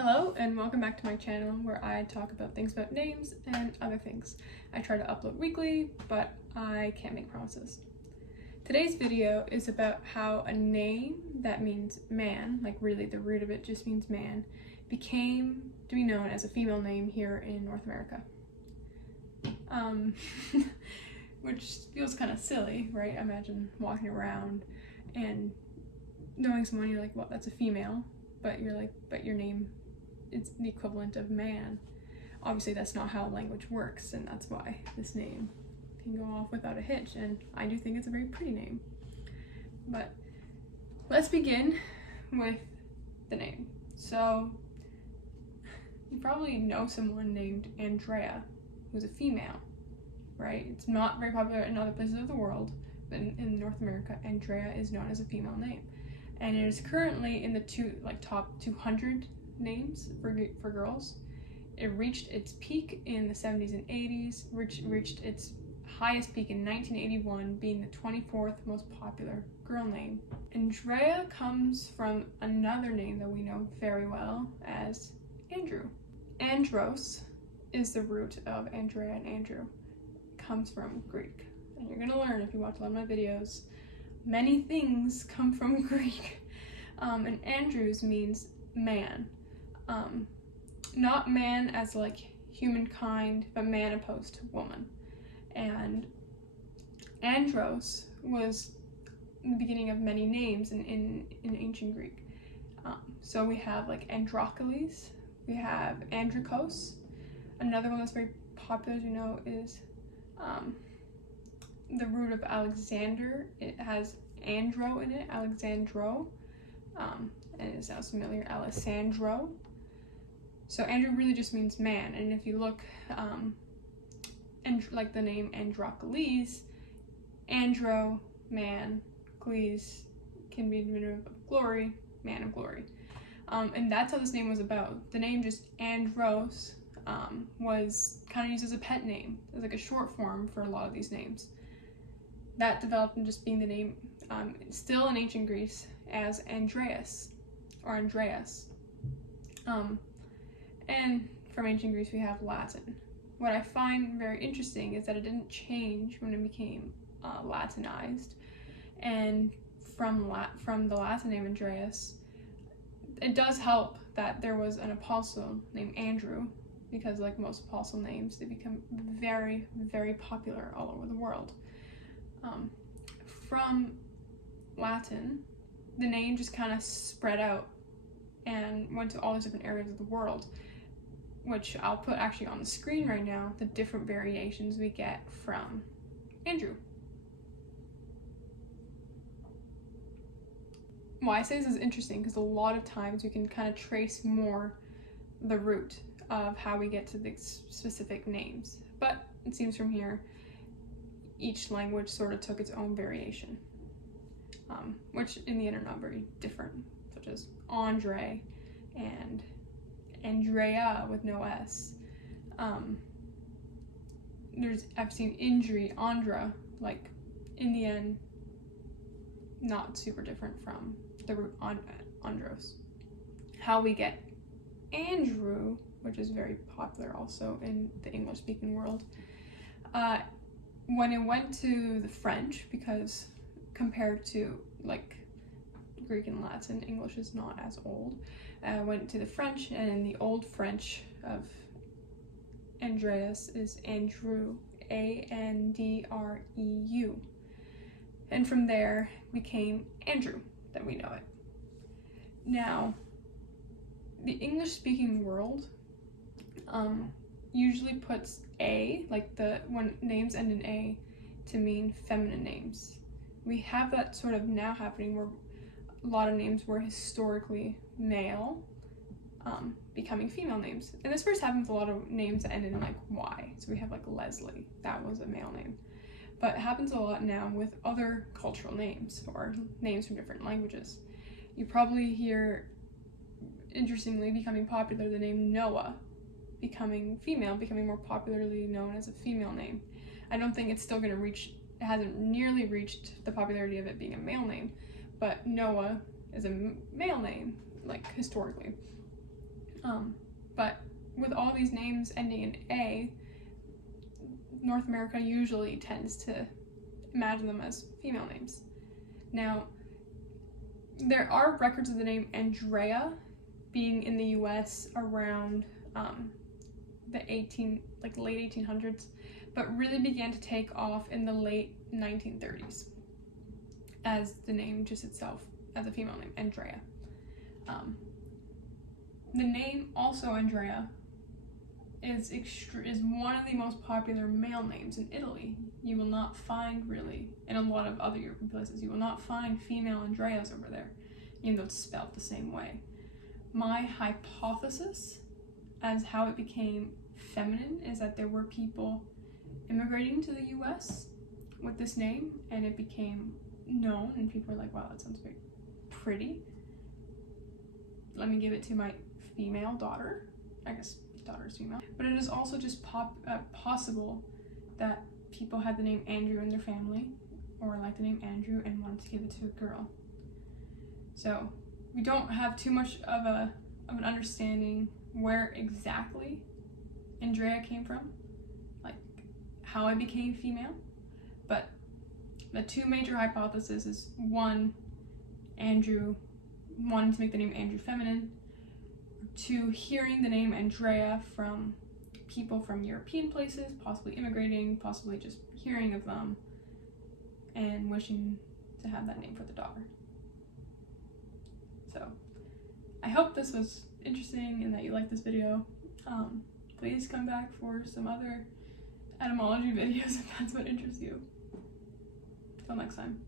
Hello and welcome back to my channel where I talk about things about names and other things. I try to upload weekly, but I can't make promises. Today's video is about how a name that means man, like really the root of it just means man, became to be known as a female name here in North America. Which feels kind of silly, right? Imagine walking around and knowing someone, you're like, well, that's a female, but you're like, but your name is the equivalent of man. Obviously that's not how language works, and that's why this name can go off without a hitch, and I do think it's a very pretty name. But let's begin with the name. So you probably know someone named Andrea who's a female, right? It's not very popular in other places of the world, but in North America, Andrea is known as a female name. And it is currently in the top 200 names for girls. It reached its peak in the 70s and 80s, reached its highest peak in 1981, being the 24th most popular girl name. Andrea comes from another name that we know very well as Andrew. Andros is the root of Andrea and Andrew. It comes from Greek. And you're gonna learn if you watch a lot of my videos, many things come from Greek. And Andrews means man. Not man as like humankind, but man opposed to woman. And Andros was the beginning of many names in ancient Greek. So we have like Androcles, we have Androkos. Another one that's very popular, as you know, is the root of Alexander. It has andro in it, Alexandro, and it sounds familiar, Alessandro. So Andrew really just means man, and if you look, like the name Androcles, andro, man, cles can be diminutive of glory, man of glory. And that's how this name was about. The name just Andros was kind of used as a pet name, as like a short form for a lot of these names. That developed into just being the name, still in ancient Greece, as Andreas or Andreas. And from ancient Greece we have Latin. What I find very interesting is that it didn't change when it became Latinized, and from the Latin name Andreas, it does help that there was an apostle named Andrew, because like most apostle names, they become very, very popular all over the world. From Latin, the name just kind of spread out and went to all these different areas of the world, which I'll put actually on the screen right now, the different variations we get from Andrew. Why I say this is interesting because a lot of times we can kind of trace more the root of how we get to the specific names, but it seems from here each language sort of took its own variation, which in the end are not very different, such as Andre and Andrea with no S. I've seen Indri, Andra, like in the end not super different from the root Andros. How we get Andrew, which is very popular also in the English speaking world, when it went to the French, because compared to like Greek and Latin, English is not as old, went to the French, and in the old French of Andreas is Andrew, Andreu, and from there became Andrew that we know it. Now, the English speaking world usually puts A, like when names end in A, to mean feminine names. We have that sort of now happening where a lot of names were historically male, becoming female names. And this first happened with a lot of names that ended in like Y. So we have like Leslie, that was a male name. But it happens a lot now with other cultural names or names from different languages. You probably hear, interestingly, becoming popular, the name Noah, becoming female, becoming more popularly known as a female name. I don't think it's still going to reach, it hasn't nearly reached the popularity of it being a male name, but Noah is a male name, like historically. But with all these names ending in A, North America usually tends to imagine them as female names. Now, there are records of the name Andrea being in the US around the late 1800s, but really began to take off in the late 1930s as the name just itself, as a female name, Andrea. The name also Andrea is one of the most popular male names in Italy. You will not find really, in a lot of other European places, you will not find female Andreas over there, even though it's spelled the same way. My hypothesis as how it became feminine is that there were people immigrating to the US with this name, and it became known, and people were like, wow, that sounds very pretty. Let me give it to my female daughter. I guess daughter is female. But it is also just possible that people had the name Andrew in their family, or liked the name Andrew and wanted to give it to a girl. So we don't have too much of an understanding where exactly Andrea came from, like how I became female. But the two major hypotheses is one, Andrew wanting to make the name Andrew feminine, two, hearing the name Andrea from people from European places, possibly immigrating, possibly just hearing of them, and wishing to have that name for the daughter. So I hope this was interesting and that you liked this video. Please come back for some other etymology videos if that's what interests you. Till next time.